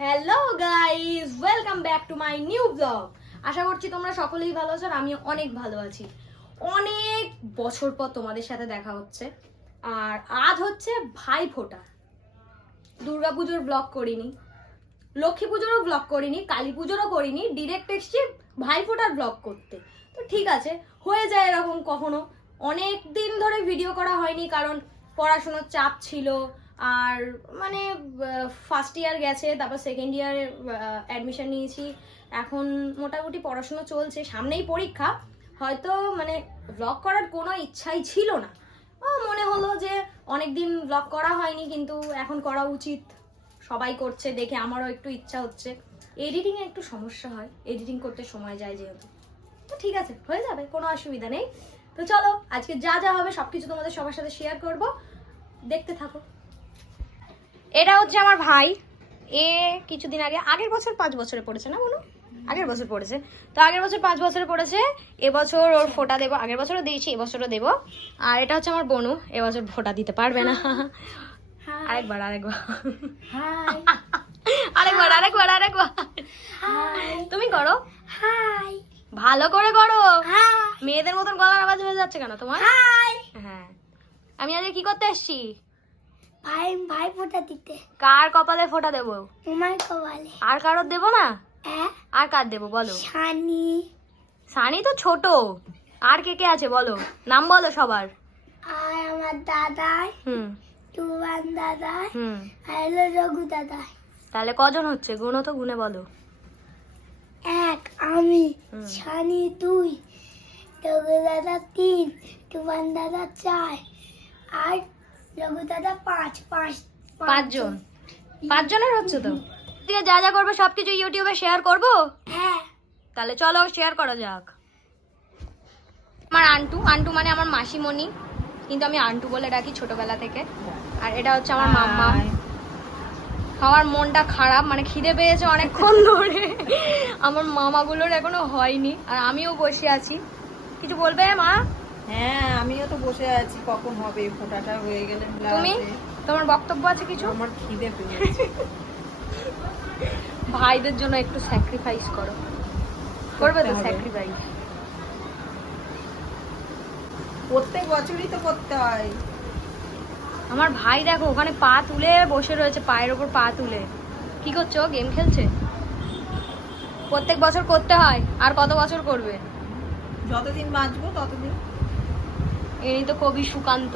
Hello guys, welcome back to my new blog. আশা করছি তোমরা সকলেই ভালো আছো আর আমি অনেক ভালো আছি। অনেক বছর পর তোমাদের সাথে দেখা হচ্ছে। আর আজ হচ্ছে ভাইফোঁটা। দুর্গাপুজোর ব্লগ করিনি, লক্ষ্মী পুজোরও ব্লগ করিনি, কালী পুজোরও করিনি, ডিরেক্ট এসছি ভাইফোঁটার ব্লগ করতে। তো ঠিক আছে, হয়ে যায় এরকম কখনো। অনেক দিন ধরে ভিডিও করা হয়নি কারণ পড়াশোনার চাপ ছিল। আর মানে ফার্স্ট ইয়ার গেছে, তারপর সেকেন্ড ইয়ারে অ্যাডমিশন নিয়েছি। এখন মোটামুটি পড়াশোনা চলছে, সামনেই পরীক্ষা। হয়তো মানে ব্লগ করার কোনো ইচ্ছাই ছিল না। মনে হলো যে অনেকদিন ব্লগ করা হয়নি, কিন্তু এখন করা উচিত। সবাই করছে দেখে আমারও একটু ইচ্ছা হচ্ছে। এডিটিংয়ে একটু সমস্যা হয়, এডিটিং করতে সময় যায় যেহেতু। তো ঠিক আছে, হয়ে যাবে, কোনো অসুবিধা নেই। তো চলো, আজকে যা যা হবে সবকিছু তোমাদের সবার সাথে শেয়ার করব, দেখতে থাকো। এটা হচ্ছে আমার ভাই। এ কিছুদিন আগে, আগের বছর 5 বছরে পড়েছে না বলো, আগের বছর পড়েছে। তো আগের বছর 5 বছরে পড়েছে। এবছর ওর ফোঁটা দেবো, আগের বছরও দিয়েছি, এবছরও দেবো। আর এটা হচ্ছে আমার বোনু, এবছর ফোঁটা দিতে পারবে না। আরেকবার আরেকবার আরেকবার আরেকবার আরেকবার তুমি করো। হাই ভালো করে করো, হাই মেয়েদের মতন গলার আওয়াজ হয়ে যাচ্ছে কেন তোমার? হাই হ্যাঁ, আমি আজকে কি করতে এসছি? ভাই ফোঁটা দিতে। কার কপালে ফোঁটা দেবো? তোমার কপালে। আর কারোর দেবো না? হ্যাঁ, আর কার দেবো বলো? শানি। সানি তো ছোট, আর কে কে আছে বলো, নাম বলো সবার। আর আমার দাদাই, হুম টুবান দাদাই, হুম আর হলো রঘু দাদাই। তাহলে কজন হচ্ছে? গুনো তো, গুনে বলো। 1 আমি, হুম। শানি 2, রঘু দাদা 3, টুবান দাদা 4, আর রঘু দাদা 5। 5 জন, 5 জনের হচ্ছে তো। ঠিক আছে, যা যা করবে সবকিছু ইউটিউবে শেয়ার করবো। হ্যাঁ, তাহলে চলো শেয়ার করা যাক। আমার আন্টু, আন্টু মানে আমার মাসিমণি, কিন্তু আমি আন্টু বলে ডাকি ছোটবেলা থেকে। আর এটা হচ্ছে আমার মাম্মা। আমার মনটা খারাপ, মানে খিদে পেয়েছে অনেকক্ষণ ধরে। আমার মামাগুলোর এখনো হয়নি, আর আমিও বসে আছি। কিছু বলবে মা? হ্যাঁ, আমিও তো বসে আছি, কখন হবে ফোঁটাটা হয়ে গেলে। তুমি, তোমার বক্তব্য আছে কিছু? আমার খিদে পেয়েছে। ভাইদের জন্য একটু স্যাক্রিফাইস করো, করবে তো করতে হবে। স্যাক্রিফাইস? প্রত্যেক বছরই তো করতে হয়। আমার ভাই দেখো ওখানে পা তুলে বসে রয়েছে, পায়ের ওপর পা তুলে। কি করছো? গেম খেলছে? প্রত্যেক বছর করতে হয়, আর কত বছর করবে? যতদিন বাঁচবো ততদিন। এই তো কবি সুকান্ত।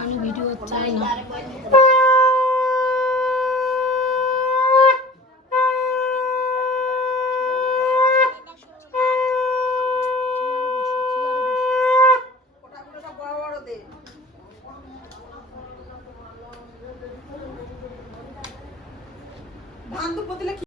আমি ভিডিও চাই না। ওটাগুলো সব বড় বড় দে। ধান দুপুর দিলে কি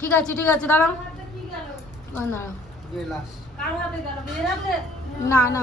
ঠিক আছে ঠিক আছে, দাঁড়াও দাঁড়াও। না না